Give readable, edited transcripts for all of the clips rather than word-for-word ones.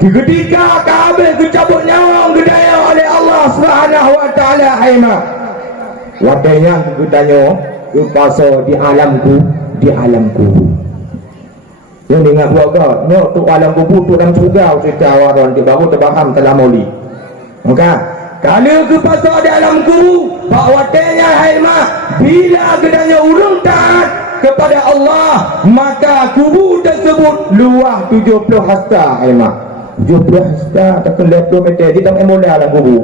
ketika Kabil kecabut nyawa gedaya oleh Allah Subhanahu wa taala haima. Wadanya gedanya ke pasal di alamku, di alamku. Yang ingat buat no tu alam kubur tu dalam surga cerita waran di baru terbaham telah moli. Maka kalau ke pasal di alam kubur, pak wadanya haima bila gedanya urung taat kepada Allah, maka kubur tersebut luah 70 hasta haima. 70 hasta tak kena 20 meter di dalam bola alam kubur.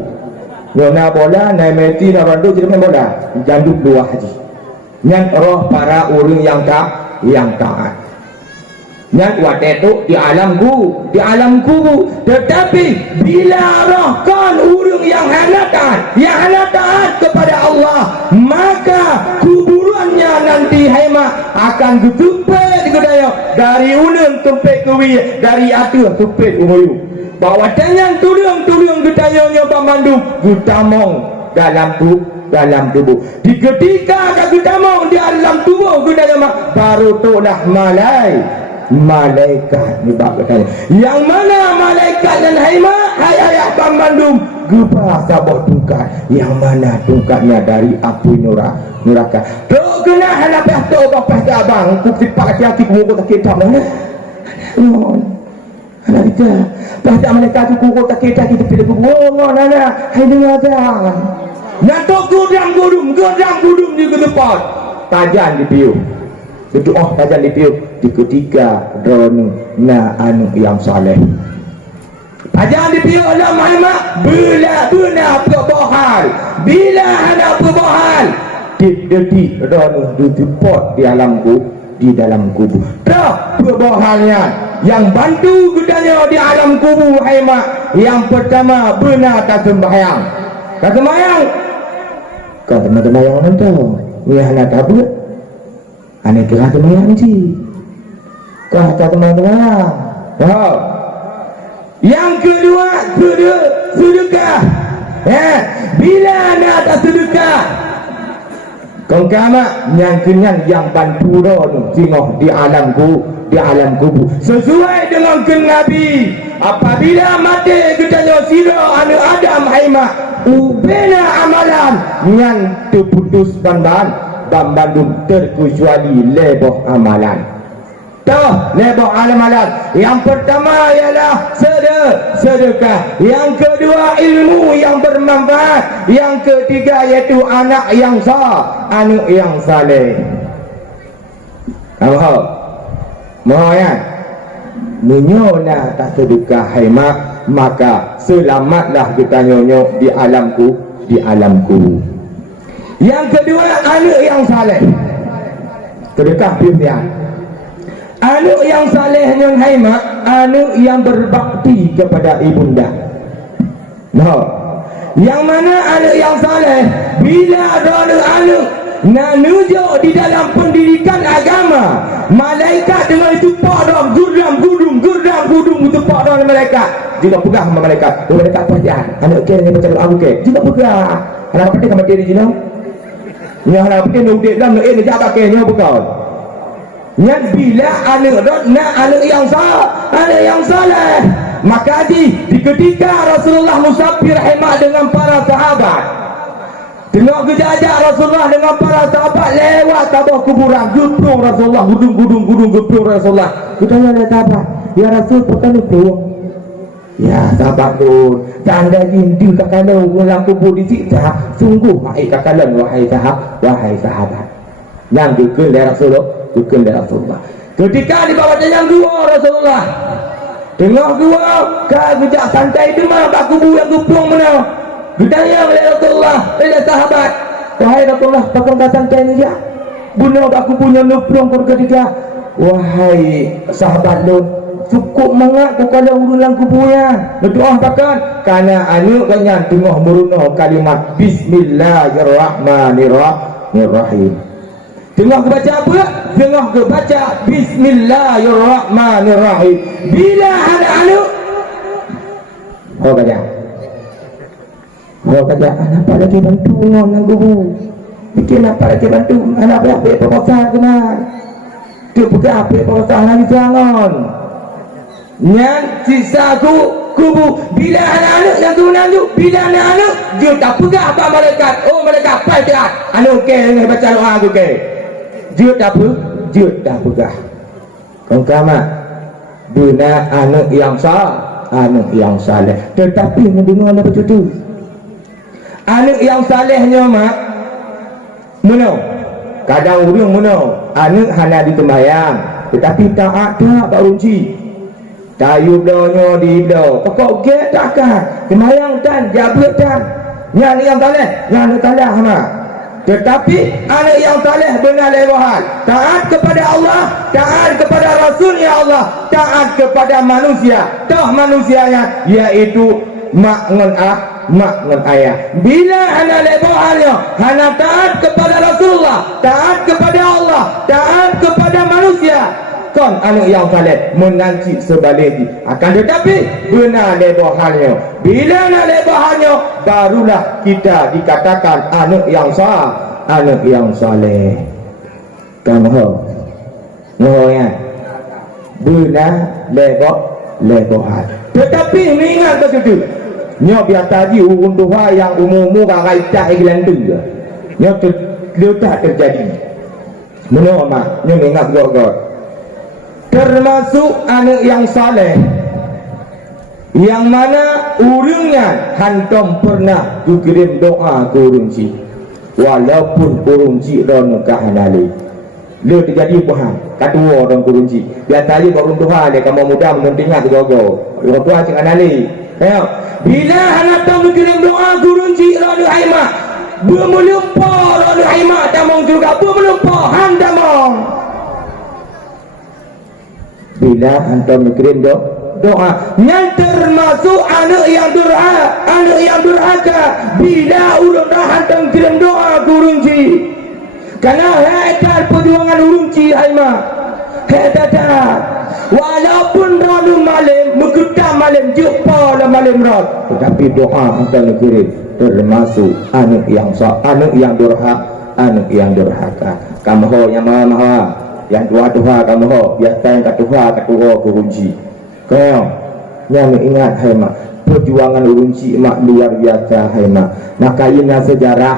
Nyona bola naik meti na randu jadi bola janduk luah haji. Nyan roh para orang yang taat. Nyan wate tu di alam kubur, tetapi bila roh kan orang yang hana taat kepada Allah, maka kuburannya nanti haima akan getumpet gedaya dari ulun tumpet kewi, dari atas tumpet umuyu. Bawa tangan tudung gedayanya pamandung gutamong dalam tubuh. Di ketika gutamong di dalam tubuh gedaya baru tulah malaikat ni bab katanya. Yang mana malaikat dan haima ayat pamandung gepa sabah tungkat, yang mana tungkatnya dari api neraka. Tok kena halapah tok bapah abang ku sipak hati ku tak kitab dah. Anak kita dah malaikat tu ku tak kitab kita pilih ku nana hai dengar dah. Nyatok gudang gudum di depan. Tajan di piu. Berdoa tajan di piu di ketika drone na anu yang saleh. Tajan di piu Allah Muhammad bila perbohal. Bila ada perbohal detik drone di depot di dalam kubur. Dah perbohalnya yang bantu gedanya di alam kubur Haima. Yang pertama benar tak sembahyang. Tak sembahyang. Kau sembahyang nanti. Ni anak tabut. Anak kira sembahyang je. Kau tak sembahyang. Wow. Yang kedua sedekah. Bila anak tak sedekah, kau kamak yang kenyan yang bantu ron tengok di alam kubur sesuai dengan Nabi. Apabila mati gedanya sira anu Adam haima ubena amalan yang terputus bandung terkecuali leboh amalan. Toh leboh amalan. Yang pertama ialah sedekah. Yang kedua ilmu yang bermanfaat. Yang ketiga iaitu anak yang saleh. Mohon ya. Menyolah tak sedekah haima, maka selamatlah kita nyonyok di alamku. Yang kedua anak yang saleh. Sedekah pilihan. Anak yang saleh yang haima, anak yang berbakti kepada ibunda. Yang mana anak yang saleh bila ada anak nanujo di dalam pendidikan agama, malaikat dengan itu padam gudang tepak dalam malaikat. Jika pegang sama malaikat, malaikat pelajaran. Anak kira ni baca doa bukan. Jika pegang, anak apa dia kamu diri jino? Ni anak apa dia nak udik dalam nak jaga kenya bukan. Yang bila anak yang saleh, maka di ketika Rasulullah musafir hemat dengan para sahabat, tengok kejajah Rasulullah dengan para sahabat lewat tabah kuburan, gepung Rasulullah, gudung gepung Rasulullah. Kutanya oleh sahabat, ya Rasul pekan itu. Ya sahabat tu, tanda rindu kakalan ulang kubur disiksa, sungguh baik kakalan wahai sahabat. Yang dukun dari Rasulullah. Ketika di bawah yang dua Rasulullah, tengok dua kejak santai itu mana bak kubur yang gepung mana? Ditanya oleh Rasulullah, oleh sahabat, wahai Rasulullah, pakang santai ni dia. Bunuh aku punya nuplong ketika, wahai sahabat lu, cukup mengaku kalau urulang kuburnya. Berdoa bahkan karena anu kanyan tengah meruno kalimat Bismillahirrahmanirrahim. Tengah kebaca apa? Tengah kebaca Bismillahirrahmanirrahim. Bila ada anu, kata apa lagi bantu orang kubur. Bikin apa lagi bantu anak berapa perkosa kena. Tu bukan apa perkosa lagi jangan. Nyan sisa kubu bila anak-anak yang tu bila anak-anak dia tak pegah apa malaikat. Oh malaikat pai dia anu ke dengan baca doa aku ke dia tak pegah kau kamat bina anak yang saleh tetapi mendengar apa tu anak yang salehnya mak mana kadang urang mana anak hana di tembayang tetapi tak ada tak runci tayu blonyo di blo pokok ke takkan tembayang dan jabat dan yang saleh yang saleh hama tetapi anak yang saleh benar lewahan taat kepada Allah taat kepada Rasulnya Allah taat kepada manusia toh manusianya iaitu mak ngan ayah bila anak lewahannya hana taat kepada Rasulullah taat kepada Allah taat kepada manusia kon anak yang saleh menanci sebaliknya akan tetapi benar lebahannya bila nak lebahannya barulah kita dikatakan anak yang saleh kan ya benar lebahan tetapi ingat betul nyo biar tadi urun Tuhan yang umum kan kaitan England tu nyo tak terjadi menurut mak nyo ingat gok termasuk anak yang saleh yang mana urungnya hantam pernah dikirim doa ke urungci walaupun urungci ron kahanali dia terjadi bahan kedua orang urungci biar tadi orang Tuhan dia kamu muda menentingat gogo orang Tuhan cik anali ya bila hantam dikirim doa ke urungci ron haima bermelupa ron haima tamong juga bermelupa handamong bila hantar mikirin doa yang termasuk anak yang durhaka bila urung dah hantar mikirin doa kurungci karena hekal perjuangan urungci haima hekata walaupun ranu malam menggetar malam jumpa lah malam rat tetapi doa hantar mikirin termasuk anak yang durhaka kamu yang maha yang dua kamu biasa yang ketua kurunci kau yang ingat hai mak perjuangan urunci mak luar biasa hai mak maka ina sejarah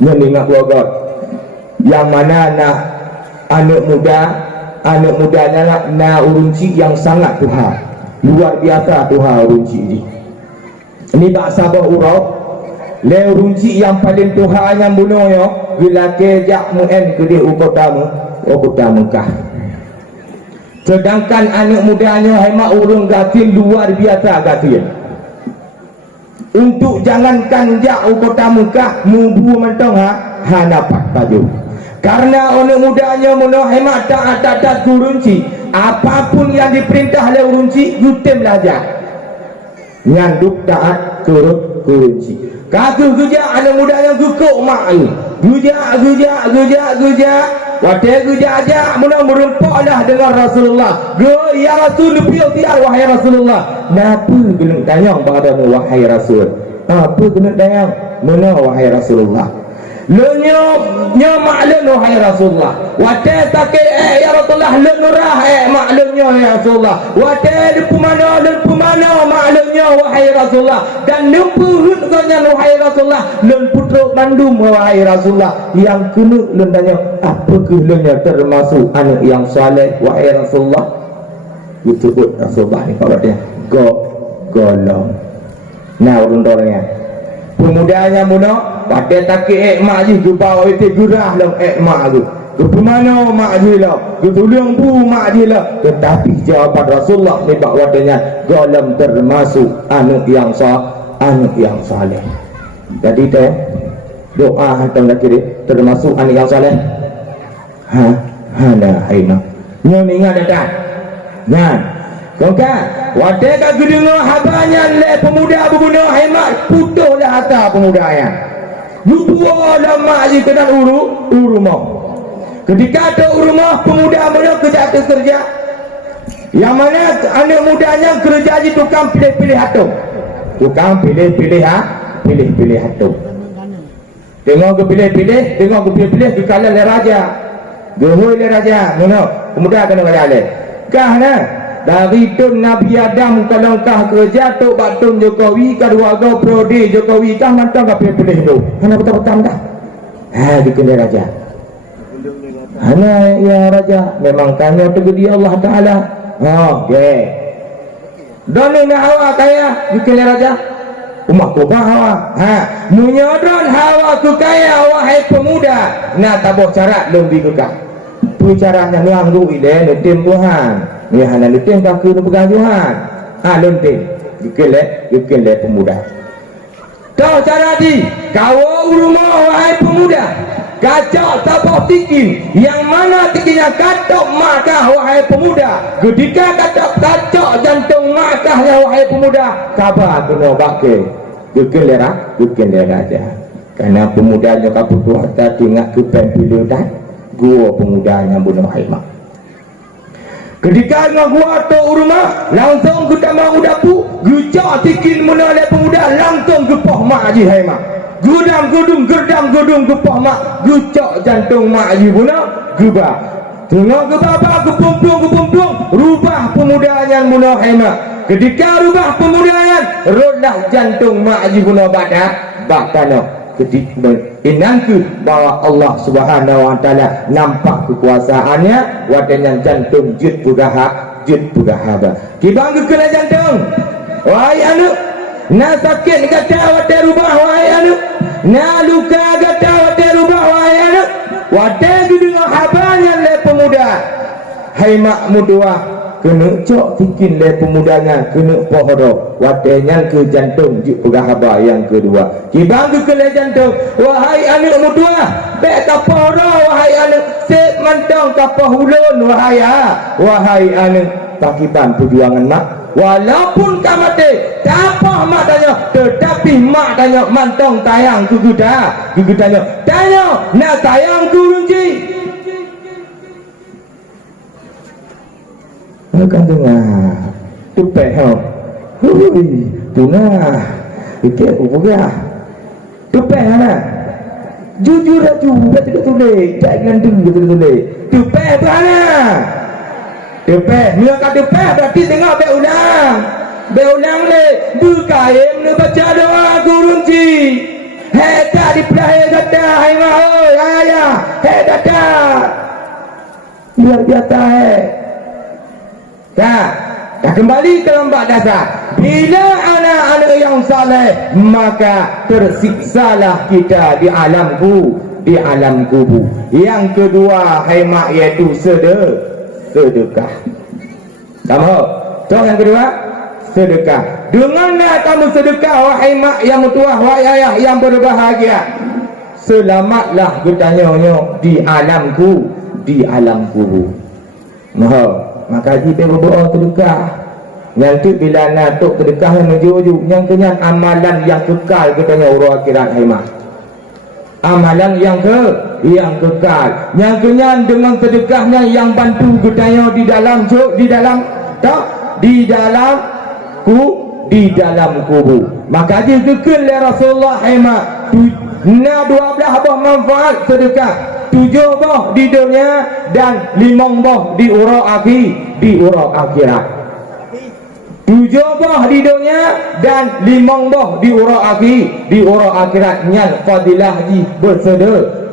yang ingat God yang mana nak anak muda nak urunci yang sangat Tuhan luar biasa Tuhan urunci ini tak sabar urau le urunci yang paling Tuhan yang bunuh yo bila kejak muen ke dia kota Mekah sedangkan anak mudanya hema urung gatil luar biasa gatil untuk jangankan jak kota Mekah mubu mentong hanapak baju karena anak mudanya muno hema tak kurunci apapun yang diperintah oleh urunci yutem lajar nyanduk taat kurunci kaku gejak anak mudanya gukuk mak gejak Wadah gujak ajak mula merumpaklah dengan Rasulullah. Ya Rasul lebih tiar wahai Rasulullah. Napa kena tanya padamu wahai Rasul? Apa kena tanya? Mana wahai Rasulullah? Nya maklum wahai Rasulullah. Wadah tak ya Rasulullah lenurah maklumnya ya Rasulullah. Wadah lupa mana maklumnya wahai Rasulullah. Dan lupa hutnya wahai Rasulullah. Lun putra Bandung wahai Rasulullah. Yang kena lun tanya apa kehlanya termasuk anak yang saleh wahai Rasulullah. Disebut Rasulullah ni kalau dia golong. Nah urun-urunnya pemudanya muda pada takik mak je jumpa itu gerah lah mak tu ke mana mak je lah ke tolong bu mak je lah tetapi jawapan Rasulullah ni bak wadanya golong termasuk anak yang saleh jadi teh doa hantam lagi termasuk anak yang saleh hana haina nyo ingat dah nah Kongka, wadah ka gedung habanya le pemuda berguna hemat putuhlah harta pemudanya. Lupa lama je kena urumah. Ketika ada urumah pemuda mana kerja. Yang mana anak mudanya kerja je tukang pilih-pilih hatung. Tukang pilih-pilih hatung. Tengok ke pilih-pilih di kalangan le raja. Gohoi le raja. Mana? Pemuda kena raja le. Kah nah dari tun Nabi Adam kalangkah kerja tok batun Jokowi keluarga prode Jokowi kah mantang ka pilih tu. Hana betul-betul dah. Dikene raja. Hana ya raja memang tanya tegedi Allah Taala. Okey. Don nak hawa kaya dikene raja. Umat ku hawa. Munyodon hawa ku kaya wahai pemuda. Nak tabuh syarat lebih kekal. Caranya nuang duit le tim Tuhan. Ni hana tim kaki nu pegang Tuhan. Lontim. Yukele pemuda. Tahu cara di kau rumah wahai pemuda. Kacau tabah tikin yang mana tikinya katok maka wahai pemuda. Ketika kacau jantung makahnya wahai pemuda. Kabar kena bakke. Yukele raja. Karena pemudanya kaputuh tak ingat ke pempilu dah. Gua pemudanya bunuh Haimah. Ketika gua tu rumah langsung kita mau dapu gujak tikin menoleh pemuda langsung gepah mak Haji Haimah. Gerdam gedung gepah mak gujak jantung mak Haji bunuh gubah. Tengok gebaba kepumpung rubah pemudanya bunuh Haimah. Ketika rubah pemudanya rodlah jantung mak Haji bunuh bakana. Inangku bahwa Allah Subhanahu wa taala nampak kekuasaannya wadanya jantung jud pudahaba kibang kena jantung wahai anu na sakit kata wate rubah wahai anu na luka kata wate rubah wahai anu wate dengan habanya le pemuda hai makmud dua kena cok tikin le pemudanya kena pohodo watenya ke jantung juk pegahaba yang kedua kibang ke le jantung wahai anak muda bek kapodo wahai anak sep mantong kapahulun wahai anak takiban perjuangan mak walaupun kamate tapah mak tanya tetapi mak tanya mantong tayang kuguda tanya nak tayang kurunci kan dengar tupeh punah itu aku pegah tupeh mana jujur aja tidak tulis jangan dulu tulis tupeh mana tupeh bila kata tupeh berarti tengok berulang le berkaim le baca doa kurunci tak dipelai kata hai mahoi ayah kata biar biata dah kembali ke lembah dasar. Bila anak-anak yang saleh maka tersiksalah kita di alam kubur. Yang kedua haimak iaitu sedekah. Kamu tahu yang kedua sedekah. Denganlah kamu sedekah wahai mak yang tua, wahai ayah yang berbahagia. Selamatlah katanya di alam kubur. Maka kita berdoa sedekah. Nanti bila natuk sedekah menuju yang kenyang amalan yang kekal katanya urang akhirat haimah. Amalan yang kekal. Yang kenyang dengan sedekahnya yang bantu katanya di dalam kubur. Maka dia kekal oleh Rasulullah haimah. 12 buah manfaat sedekah. 7 boh di dunia dan 5 boh di urang akhirat. 7 boh di dunia dan 5 boh di urang akhirat. Nyal fadilah ji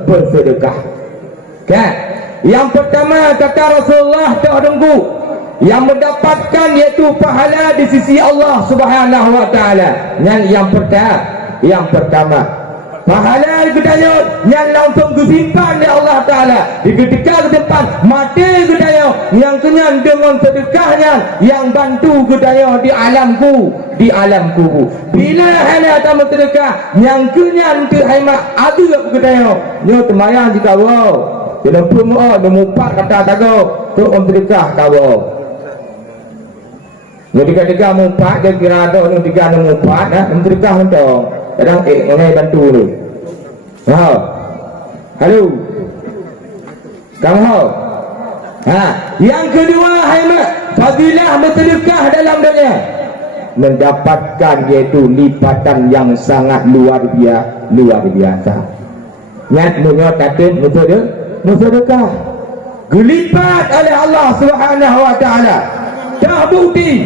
bersedekah. Kan? Yang pertama kata Rasulullah tengku yang mendapatkan iaitu pahala di sisi Allah Subhanahu wa taala. Yang pertama pahala kedaya yang langsung disimpan oleh Allah Ta'ala di ketika ke depan mati kedaya yang kenyang dengan sedekahnya yang bantu kedaya di alam kubur. Bila hala kamu sedekah yang kenyang ke haimat ada kedaya nyo temayang jika wow kena pun memupat kata tago tu sedekah tago jadi ketika mupat dia kira ada orang tiga mupat sedekah untuk kadang orang bantu tu. Halo. Kamu. Yang kedua haimat fadilah bersedekah dalam dunia. Mendapatkan iaitu lipatan yang sangat luar biasa. Nyat munyo tatin bersedekah. Gelipat oleh Allah Subhanahu wa taala. dah bukti.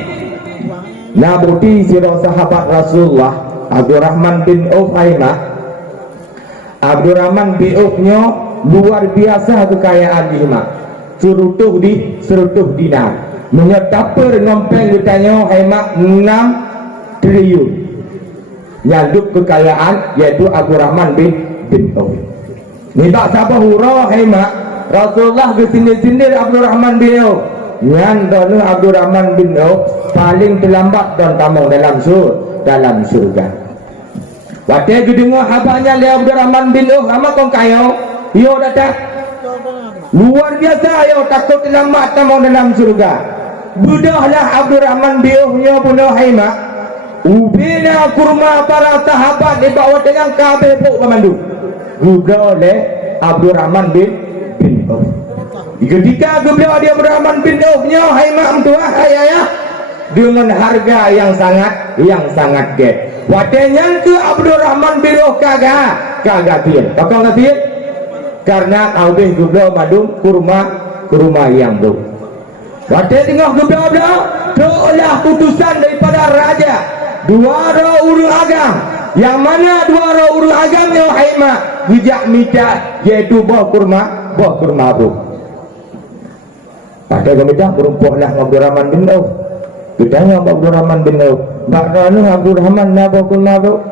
Nah bukti sirah sahabat Rasulullah Abdurrahman bin Auf Haimah. Abdurrahman bin Auf nyo luar biasa kekayaan di Haimah. Serutuh dinar. Menyetaper ngompeng ditanya Haimah 6 triliun. Nyanduk kekayaan yaitu Abdurrahman bin Auf. Ni tak siapa hurah Haimah. Rasulullah kesindir-sindir Abdurrahman bin Auf. Nyan donu Abdurrahman bin Auf paling terlambat dan tamu dalam surga. Waktu aku dengar habanya le Abdurrahman bin Auf sama kong kayo, yo datang. Luar biasa yo takut terlambat tamu dalam surga. Budahlah Abdurrahman bin Auf nya bunuh Haimah. Ubina kurma para sahabat di bawah dengan kabeh pok pemandu. Juga oleh Abdurrahman bin Auf. Ketika beliau dia Abdurrahman bin Auf nya Haimah mentua ayah dengan harga yang sangat gede. Waktunya ke Abdurrahman bin Auf kagak tian. Bakal tian karena kabeh beliau madu kurma yang bu. Waktu tengah beliau telah putusan daripada raja. Dua uru agam. Yang mana dua uru agamnya Haimah bijak minta yaitu buah kurma bu. Pada kami dah berumpahlah Abdurrahman bin Auf. Ditanya Abdurrahman bin Auf, "Bakranu Abdurrahman na bakul mabuk?"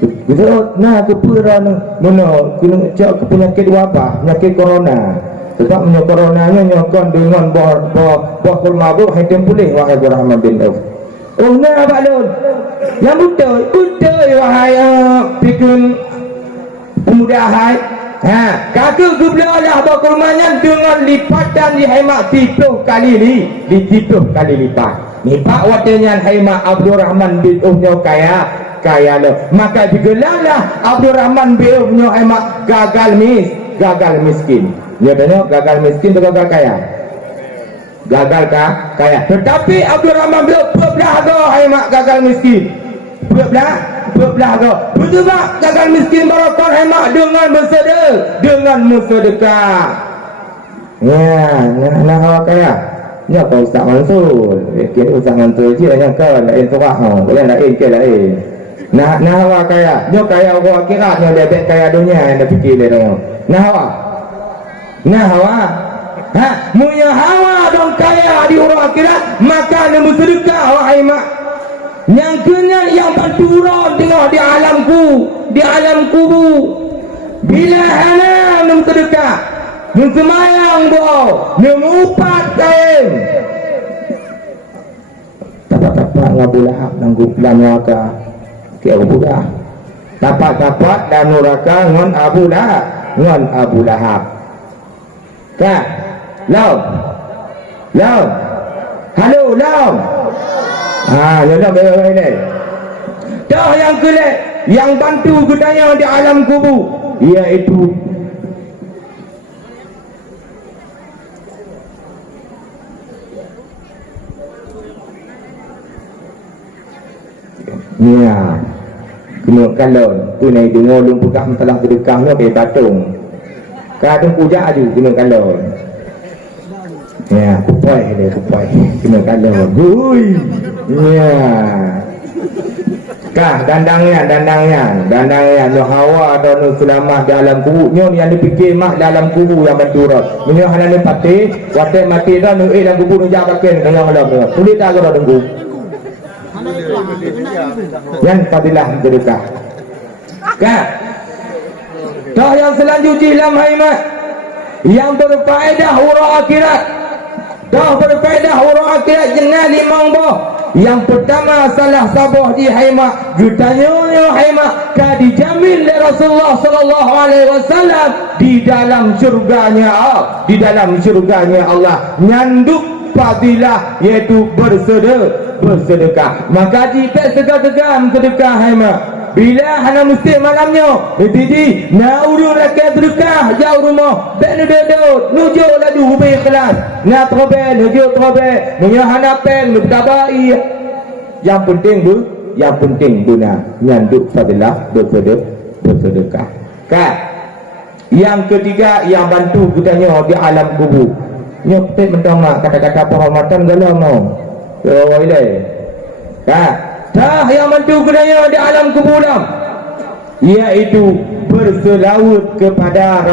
Kita nah kepuranu mana kena penyakit wabah, penyakit corona. Sebab punya coronanya nyokon dengan buah kurma mabuk hitam pulih wahai Abdurrahman bin Auf. Oh nah baklun. Yang betul wahai pikun pemuda hai. Kata geblalah bakurmanya dengan lipatan di Haimah 10 kali lipat. Ni pak watenya Haimah Abdurrahman bin Auf nyo kaya lo. Maka digelarlah Abdurrahman bin Auf nyo Haimah gagal miskin. Dia tanya gagal miskin atau gagal kaya? Gagal kaya. Tetapi Abdurrahman bin Auf belah Haimah gagal miskin. Belah betul tak gagal miskin barakah Haimah dengan bersedekah. Ya, nah kaya. Ya kau Ustaz Mansur. Kira Ustaz Mansur je yang kau lain surah. Boleh lain ke lain. Nah kaya. Dia kaya orang akhirat, dia lebih kaya dunia yang fikir dia. Nah munya hawa dong kaya di orang akhirat, maka dia bersedekah wahai mak. Yang kena yang bantu orang tengok di alam kubur. Bila hana nem sedekah, nem semayang doa, nem upat kain. Tapak-tapak ngabulahak nanggu pelan neraka. Ke Abu Lahab. Tapak-tapak dan neraka ngon Abu Lahab. Kak, Lau. Halo, Lau. Jodoh baik-baik ni. Dah yang kelak, yang bantu gedanya di alam kubur, iaitu kena kalon. Tu naik dengar lung pegah masalah sedekahnya kayak batung. Kadang pujak ada kena kalon. Kupoi kena kalon. Hui. Dandangnya nyo hawa atau nyo selamat dalam kubur nyo yang dipikir mah dalam kubur yang berturut nyo halane pati waktu mati dah nyo dalam kubur nyo jabaken dengan alam nyo tulis tak ada tunggu yang fadilah sedekah dah yang selanjutnya dalam Haimah yang berfaedah huruf akhirat jenah limang boh. Yang pertama salah sabah di Haimah gutanya Haimah ka dijamin oleh Rasulullah sallallahu alaihi wasallam di dalam syurganya Allah nyanduk fadilah iaitu bersedekah. Maka jika segala-gala sedekah Haimah bila hana mesti malamnya jadi na urung rakyat sedekah jauh rumah ben dedot nuju ladu ubi ikhlas na trobe nuju trobe nunya hana pen mutabai yang penting guna nyanduk fadilah bersedekah. Yang ketiga yang bantu kitanya di alam kubur. Nyok mentang kata-kata penghormatan galau mau. Oh ini. Dah yang mantu kedaya di alam kubur, iaitu berselawat kepada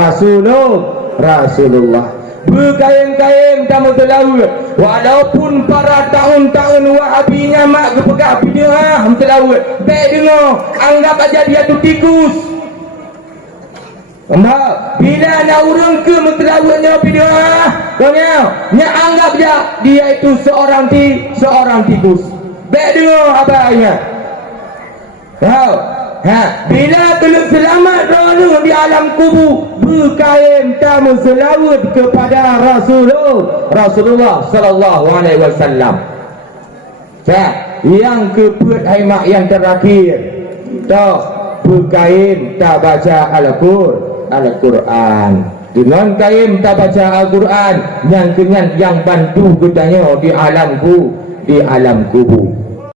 Rasulullah. Berkain-kain tamu selawat. Walaupun para tahun-tahun Wahabinya mak kepegah bid'ah selawat. Baik dengar, anggap aja dia tu tikus. Bila nak urang ke mentelawatnya bid'ah, nya anggap dia itu seorang tikus. Baik dengar abangnya. Bila belum selamat dulu di alam kubur, berkain tamu selawat kepada Rasulullah sallallahu alaihi wasallam. Yang keempat haimak yang terakhir, berkain tak baca Al-Quran. Dengan kain tak baca Al-Quran, yang bantu katanya di alam kubur.